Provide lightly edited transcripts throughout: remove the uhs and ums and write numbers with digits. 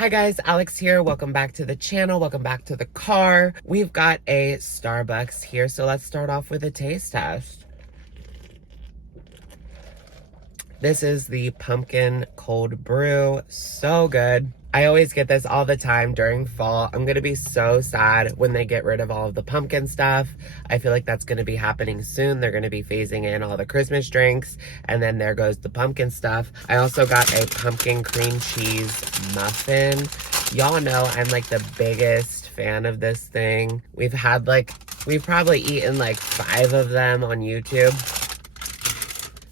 Hi guys, Alex here. Welcome back to the channel. Welcome back to the car. We've got a Starbucks here, so let's start off with a taste test. This is the pumpkin cold brew. So good. I always get this all the time during fall. I'm gonna be so sad when they get rid of all of the pumpkin stuff. I feel like that's gonna be happening soon. They're gonna be phasing in all the Christmas drinks, and then there goes the pumpkin stuff. I also got a pumpkin cream cheese muffin. Y'all know I'm like the biggest fan of this thing. We've probably eaten like 5 of them on YouTube.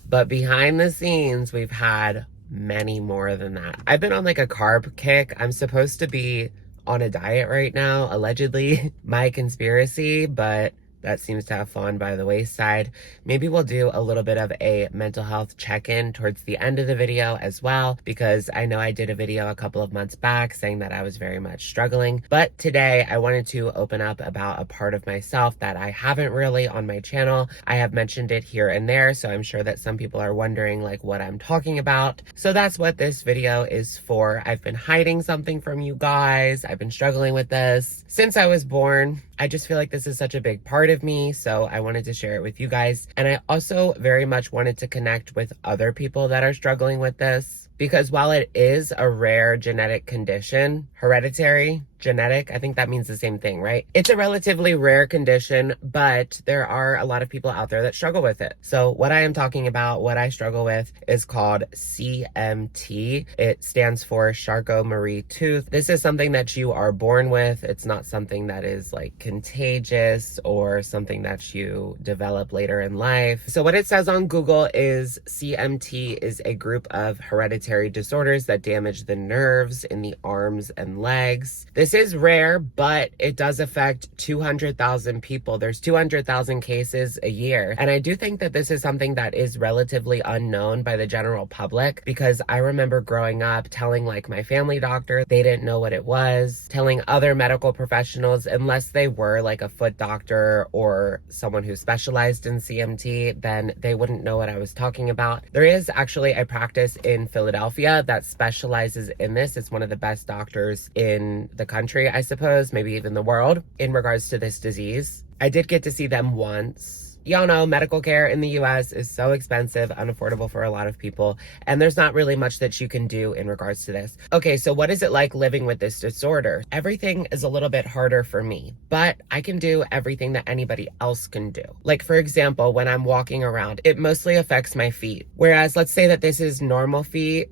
But behind the scenes, we've had many more than that. I've been on like a carb kick. I'm supposed to be on a diet right now, allegedly. My conspiracy, but that seems to have fallen by the wayside. Maybe we'll do a little bit of a mental health check-in towards the end of the video as well, because I know I did a video a couple of months back saying that I was very much struggling. But today I wanted to open up about a part of myself that I haven't really on my channel. I have mentioned it here and there, so I'm sure that some people are wondering like what I'm talking about. So that's what this video is for. I've been hiding something from you guys. I've been struggling with this since I was born. I just feel like this is such a big part of me, so I wanted to share it with you guys. And I also very much wanted to connect with other people that are struggling with this, because while it is a rare genetic condition, hereditary, genetic, I think that means the same thing, right? It's a relatively rare condition, but there are a lot of people out there that struggle with it. So what I am talking about, what I struggle with, is called CMT. It stands for Charcot-Marie Tooth. This is something that you are born with. It's not something that is like contagious or something that you develop later in life. So what it says on Google is CMT is a group of hereditary disorders that damage the nerves in the arms and legs. This is rare, but it does affect 200,000 people. There's 200,000 cases a year. And I do think that this is something that is relatively unknown by the general public, because I remember growing up telling like my family doctor, they didn't know what it was, telling other medical professionals, unless they were like a foot doctor or someone who specialized in CMT, then they wouldn't know what I was talking about. There is actually a practice in Philadelphia that specializes in this. It's one of the best doctors in the country, I suppose, maybe even the world, in regards to this disease. I did get to see them once. Y'all know medical care in the US is so expensive, unaffordable for a lot of people, and there's not really much that you can do in regards to this. Okay, so what is it like living with this disorder? Everything is a little bit harder for me, but I can do everything that anybody else can do. Like for example, when I'm walking around, it mostly affects my feet. Whereas let's say that this is normal feet,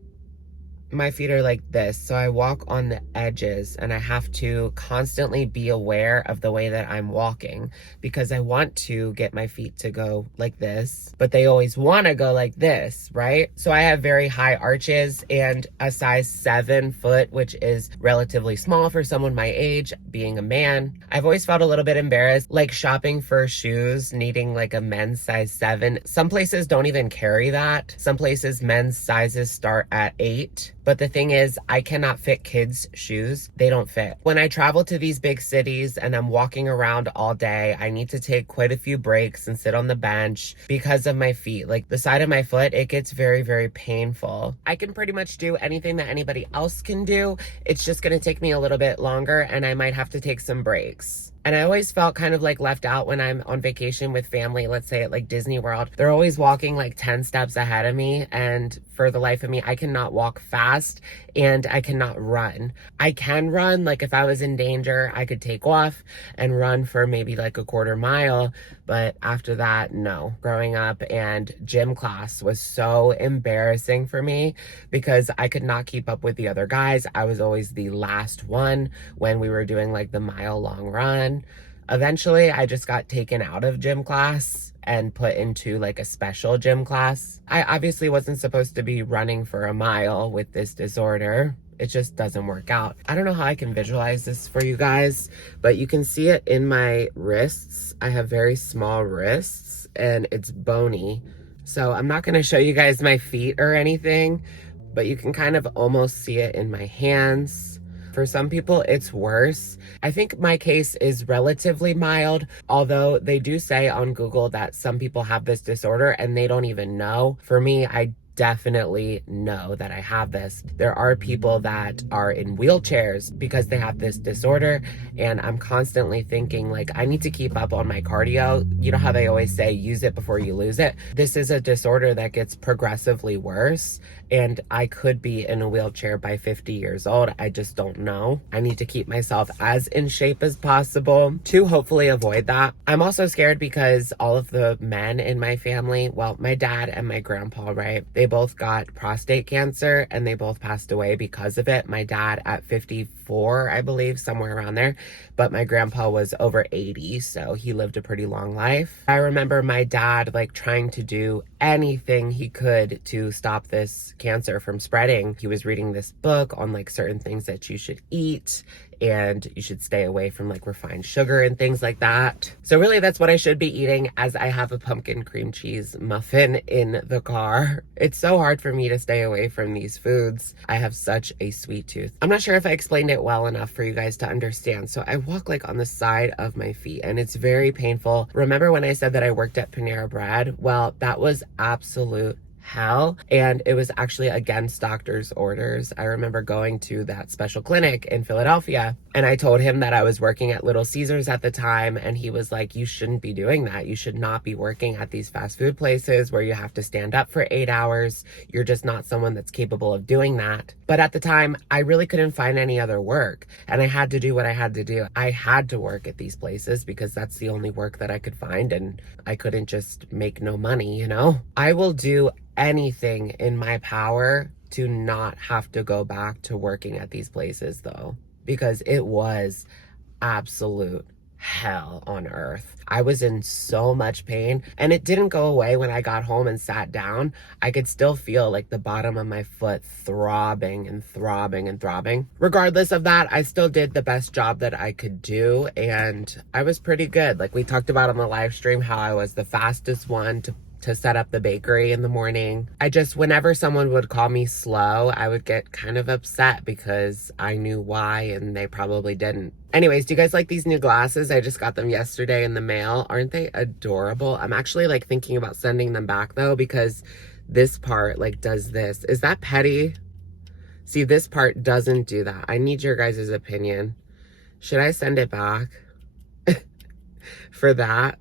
my feet are like this, so I walk on the edges and I have to constantly be aware of the way that I'm walking, because I want to get my feet to go like this, but they always want to go like this, right? So I have very high arches and a size 7 foot, which is relatively small for someone my age, being a man. I've always felt a little bit embarrassed, like shopping for shoes, needing like a men's size 7. Some places don't even carry that. Some places men's sizes start at 8. But the thing is, I cannot fit kids' shoes. They don't fit. When I travel to these big cities and I'm walking around all day, I need to take quite a few breaks and sit on the bench because of my feet. Like the side of my foot, it gets very, very painful. I can pretty much do anything that anybody else can do. It's just gonna take me a little bit longer, and I might have to take some breaks. And I always felt kind of like left out when I'm on vacation with family, let's say at like Disney World. They're always walking like 10 steps ahead of me, and for the life of me, I cannot walk fast and I cannot run. I can run, like if I was in danger, I could take off and run for maybe like a quarter mile, but after that, no. Growing up, and gym class was so embarrassing for me because I could not keep up with the other guys. I was always the last one when we were doing like the mile-long run. Eventually, I just got taken out of gym class and put into like a special gym class. I obviously wasn't supposed to be running for a mile with this disorder. It just doesn't work out. I don't know how I can visualize this for you guys, but you can see it in my wrists. I have very small wrists and it's bony. So I'm not gonna show you guys my feet or anything, but you can kind of almost see it in my hands. For some people, it's worse. I think my case is relatively mild, although they do say on Google that some people have this disorder and they don't even know. For me, I definitely know that I have this. There are people that are in wheelchairs because they have this disorder, and I'm constantly thinking like, I need to keep up on my cardio. You know how they always say use it before you lose it? This is a disorder that gets progressively worse, and I could be in a wheelchair by 50 years old. I just don't know. I need to keep myself as in shape as possible to hopefully avoid that. I'm also scared because all of the men in my family, well, my dad and my grandpa, right? They both got prostate cancer and they both passed away because of it. My dad at 54, I believe, somewhere around there. But my grandpa was over 80, so he lived a pretty long life. I remember my dad like trying to do anything he could to stop this cancer from spreading. He was reading this book on like certain things that you should eat, and you should stay away from like refined sugar and things like that. So really that's what I should be eating, as I have a pumpkin cream cheese muffin in the car. It's so hard for me to stay away from these foods. I have such a sweet tooth. I'm not sure if I explained it well enough for you guys to understand. So I walk like on the side of my feet and it's very painful. Remember when I said that I worked at Panera Bread? Well, that was absolute hell, and it was actually against doctor's orders. I remember going to that special clinic in Philadelphia, and I told him that I was working at Little Caesars at the time, and he was like, you shouldn't be doing that. You should not be working at these fast food places where you have to stand up for 8 hours. You're just not someone that's capable of doing that. But at the time, I really couldn't find any other work, and I had to do what I had to do. I had to work at these places because that's the only work that I could find, and I couldn't just make no money, you know? I will do anything in my power to not have to go back to working at these places though, because it was absolute hell on earth. I was in so much pain, and it didn't go away when I got home and sat down. I could still feel like the bottom of my foot throbbing and throbbing and throbbing. Regardless of that, I still did the best job that I could do, and I was pretty good. Like we talked about on the live stream, how I was the fastest one to set up the bakery in the morning. Whenever someone would call me slow, I would get kind of upset because I knew why and they probably didn't. Anyways, do you guys like these new glasses? I just got them yesterday in the mail. Aren't they adorable? I'm actually like thinking about sending them back though, because this part like does this. Is that petty? See, this part doesn't do that. I need your guys' opinion. Should I send it back for that?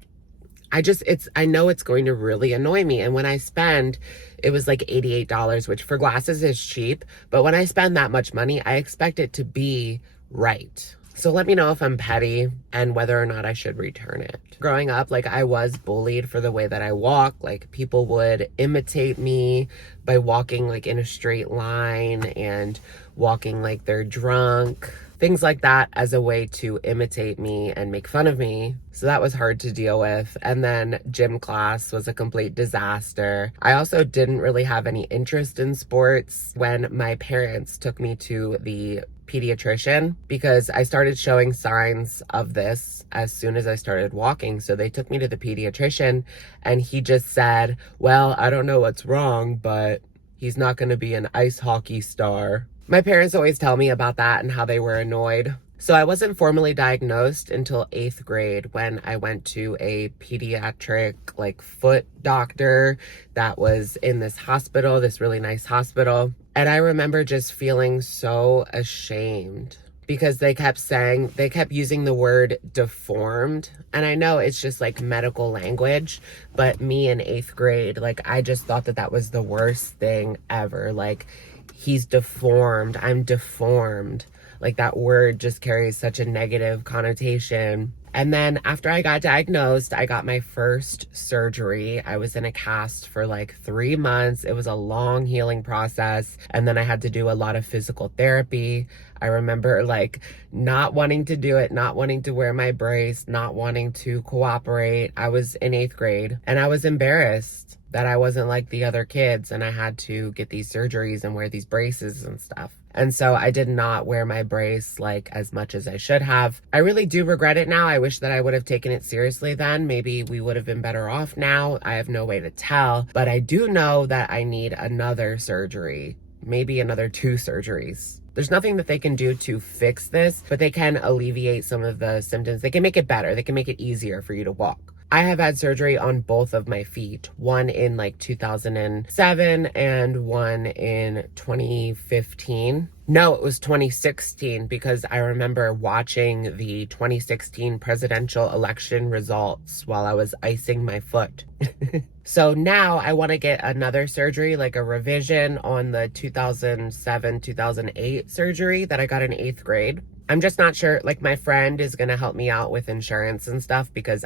I know it's going to really annoy me. And when I spend, it was like $88, which for glasses is cheap. But when I spend that much money, I expect it to be right. So let me know if I'm petty and whether or not I should return it. Growing up, like I was bullied for the way that I walk. Like people would imitate me by walking like in a straight line and walking like they're drunk. Things like that as a way to imitate me and make fun of me. So that was hard to deal with. And then gym class was a complete disaster. I also didn't really have any interest in sports when my parents took me to the pediatrician, because I started showing signs of this as soon as I started walking. So they took me to the pediatrician and he just said, well, I don't know what's wrong, but he's not going to be an ice hockey star. My parents always tell me about that and how they were annoyed. So I wasn't formally diagnosed until 8th grade when I went to a pediatric like foot doctor that was in this hospital, this really nice hospital. And I remember just feeling so ashamed because they kept using the word deformed. And I know it's just like medical language, but me in 8th grade, like I just thought that was the worst thing ever. Like, he's deformed, I'm deformed. Like that word just carries such a negative connotation. And then after I got diagnosed, I got my first surgery. I was in a cast for like 3 months. It was a long healing process. And then I had to do a lot of physical therapy. I remember like not wanting to do it, not wanting to wear my brace, not wanting to cooperate. I was in 8th grade and I was embarrassed that I wasn't like the other kids and I had to get these surgeries and wear these braces and stuff. And so I did not wear my brace like as much as I should have. I really do regret it now. I wish that I would have taken it seriously then. Maybe we would have been better off now. I have no way to tell, but I do know that I need another surgery, maybe another 2 surgeries. There's nothing that they can do to fix this, but they can alleviate some of the symptoms. They can make it better. They can make it easier for you to walk. I have had surgery on both of my feet, one in like 2007 and one in 2015. No, it was 2016 because I remember watching the 2016 presidential election results while I was icing my foot. So now I want to get another surgery, like a revision on the 2007, 2008 surgery that I got in 8th grade. I'm just not sure, like my friend is going to help me out with insurance and stuff because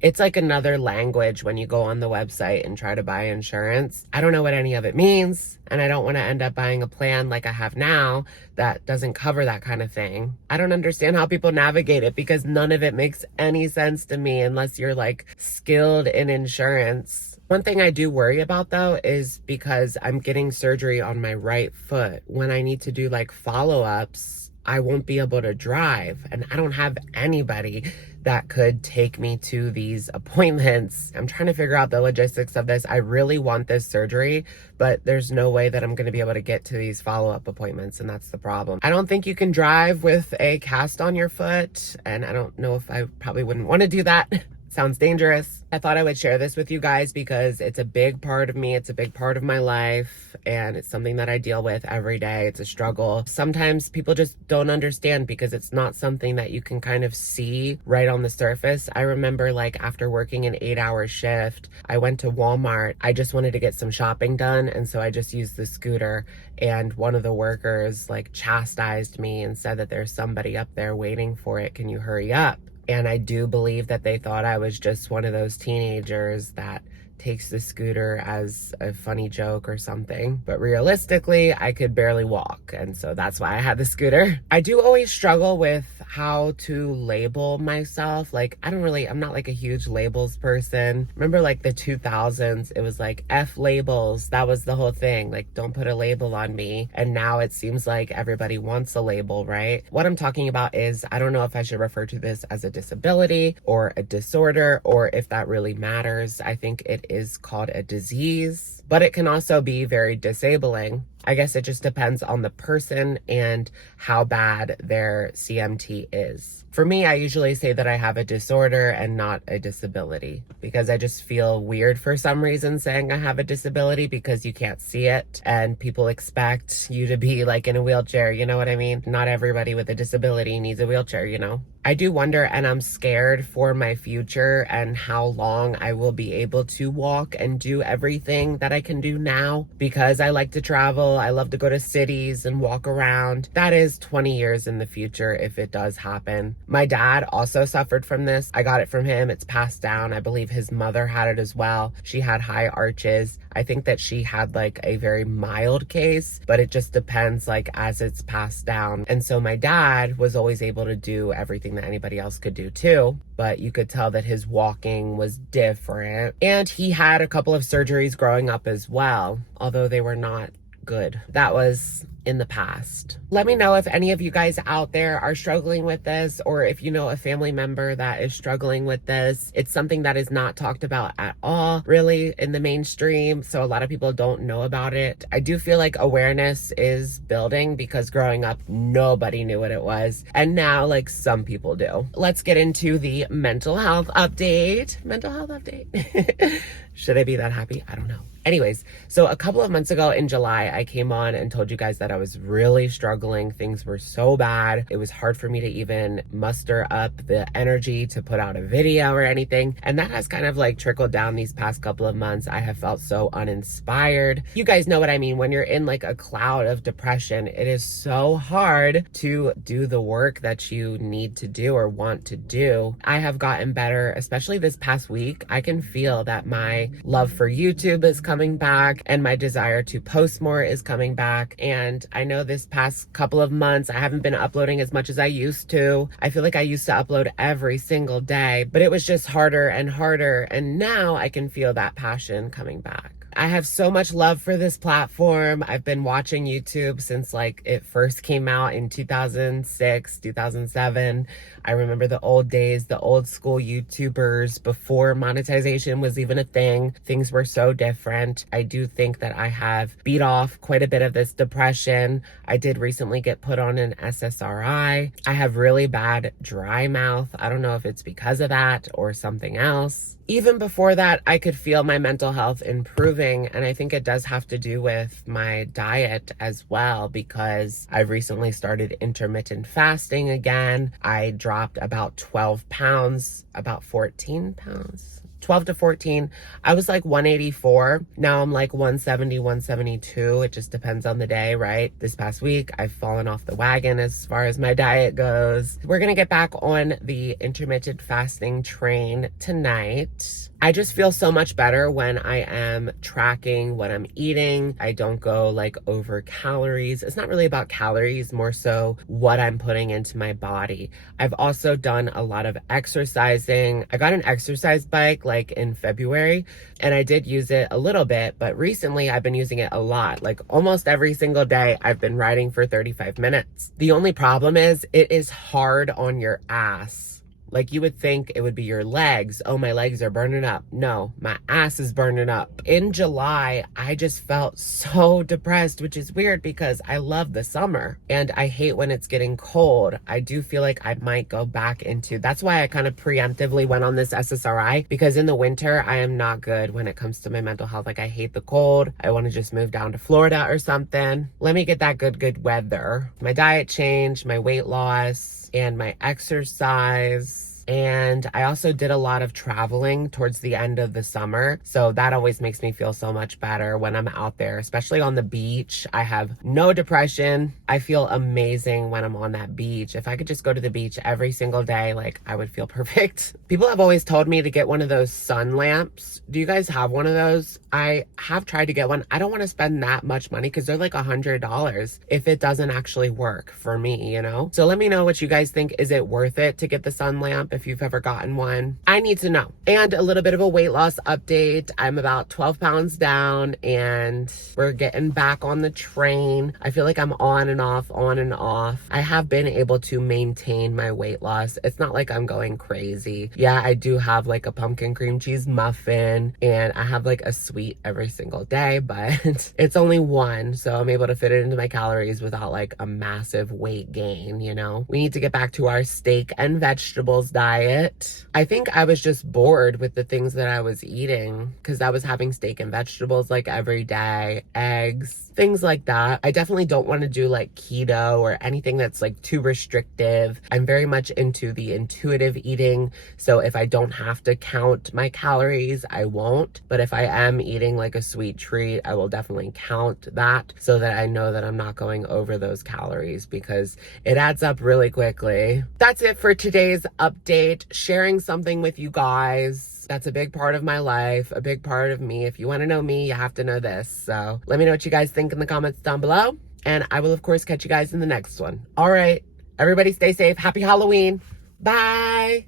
it's like another language when you go on the website and try to buy insurance. I don't know what any of it means, and I don't want to end up buying a plan like I have now that doesn't cover that kind of thing. I don't understand how people navigate it because none of it makes any sense to me unless you're like skilled in insurance. One thing I do worry about though is because I'm getting surgery on my right foot. When I need to do like follow-ups, I won't be able to drive, and I don't have anybody that could take me to these appointments. I'm trying to figure out the logistics of this. I really want this surgery, but there's no way that I'm going to be able to get to these follow-up appointments, and that's the problem. I don't think you can drive with a cast on your foot, and I don't know if I probably wouldn't want to do that. Sounds dangerous. I thought I would share this with you guys because it's a big part of me. It's a big part of my life, and it's something that I deal with every day. It's a struggle. Sometimes people just don't understand because it's not something that you can kind of see right on the surface. I remember like after working an 8-hour shift, I went to Walmart. I just wanted to get some shopping done, and so I just used the scooter, and one of the workers like chastised me and said that there's somebody up there waiting for it. Can you hurry up? And I do believe that they thought I was just one of those teenagers that takes the scooter as a funny joke or something. But realistically, I could barely walk. And so that's why I had the scooter. I do always struggle with how to label myself. Like, I'm not like a huge labels person. Remember like the 2000s, it was like F labels. That was the whole thing. Like, don't put a label on me. And now it seems like everybody wants a label, right? What I'm talking about is, I don't know if I should refer to this as a disability or a disorder, or if that really matters. I think it is called a disease, but it can also be very disabling. I guess it just depends on the person and how bad their CMT is. For me, I usually say that I have a disorder and not a disability because I just feel weird for some reason saying I have a disability because you can't see it and people expect you to be like in a wheelchair, you know what I mean? Not everybody with a disability needs a wheelchair, you know? I do wonder, and I'm scared for my future and how long I will be able to walk and do everything that I can do now because I like to travel. I love to go to cities and walk around. That is 20 years in the future if it does happen. My dad also suffered from this. I got it from him. It's passed down. I believe his mother had it as well. She had high arches. I think that she had like a very mild case, but it just depends like as it's passed down. And so my dad was always able to do everything that anybody else could do too, but you could tell that his walking was different. And he had a couple of surgeries growing up as well, although they were not good. That was in the past. Let me know if any of you guys out there are struggling with this, or if you know a family member that is struggling with this. It's something that is not talked about at all, really, in the mainstream, so a lot of people don't know about it. I do feel like awareness is building because growing up, nobody knew what it was, and now, like, some people do. Let's get into the mental health update. Mental health update. Should I be that happy? I don't know. Anyways, so a couple of months ago in July, I came on and told you guys that I was really struggling. Things were so bad. It was hard for me to even muster up the energy to put out a video or anything. And that has kind of like trickled down these past couple of months. I have felt so uninspired. You guys know what I mean. When you're in like a cloud of depression, it is so hard to do the work that you need to do or want to do. I have gotten better, especially this past week. I can feel that my love for YouTube is coming back and my desire to post more is coming back. And I know this past couple of months, I haven't been uploading as much as I used to. I feel like I used to upload every single day, but it was just harder and harder. And now I can feel that passion coming back. I have so much love for this platform. I've been watching YouTube since like it first came out in 2006, 2007. I remember the old days, the old school YouTubers before monetization was even a thing. Things were so different. I do think that I have beat off quite a bit of this depression. I did recently get put on an SSRI. I have really bad dry mouth. I don't know if it's because of that or something else. even before that, I could feel my mental health improving. And I think it does have to do with my diet as well, because I've recently started intermittent fasting again. I dropped about 12 pounds, about 14 pounds. 12 to 14. I was like 184. Now I'm like 170, 172. It just depends on the day, right? This past week, I've fallen off the wagon as far as my diet goes. We're gonna get back on the intermittent fasting train tonight. I just feel so much better when I am tracking what I'm eating. I don't go like over calories. It's not really about calories, more so what I'm putting into my body. I've also done a lot of exercising. I got an exercise bike like in February, and I did use it a little bit, but recently I've been using it a lot. Like almost every single day I've been riding for 35 minutes. The only problem is it is hard on your ass. Like you would think it would be your legs. Oh, my legs are burning up. No, my ass is burning up. In July, I just felt so depressed, which is weird because I love the summer and I hate when it's getting cold. I do feel like I might go back into, that's why I kind of preemptively went on this SSRI, because in the winter, I am not good when it comes to my mental health. Like I hate the cold. I want to just move down to Florida or something. Let me get that good weather. My diet change, my weight loss, and my exercise. And I also did a lot of traveling towards the end of the summer. So that always makes me feel so much better when I'm out there, especially on the beach. I have no depression. I feel amazing when I'm on that beach. If I could just go to the beach every single day, like I would feel perfect. People have always told me to get one of those sun lamps. Do you guys have one of those? I have tried to get one. I don't want to spend that much money because they're like $100 if it doesn't actually work for me, you know? So let me know what you guys think. Is it worth it to get the sun lamp if you've ever gotten one? I need to know. And a little bit of a weight loss update. I'm about 12 pounds down and we're getting back on the train. I feel like I'm on and off, on and off. I have been able to maintain my weight loss. It's not like I'm going crazy. Yeah, I do have like a pumpkin cream cheese muffin and I have like a sweet every single day, but it's only one, so I'm able to fit it into my calories without like a massive weight gain, you know? We need to get back to our steak and vegetables diet. I think I was just bored with the things that I was eating because I was having steak and vegetables like every day, eggs, things like that. I definitely don't want to do like keto or anything that's like too restrictive. I'm very much into the intuitive eating, so if I don't have to count my calories, I won't. But if I am eating like a sweet treat, I will definitely count that so that I know that I'm not going over those calories because it adds up really quickly. That's it for today's update. Sharing something with you guys. That's a big part of my life, a big part of me. If you want to know me, you have to know this. So let me know what you guys think in the comments down below. And I will, of course, catch you guys in the next one. All right. Everybody stay safe. Happy Halloween. Bye.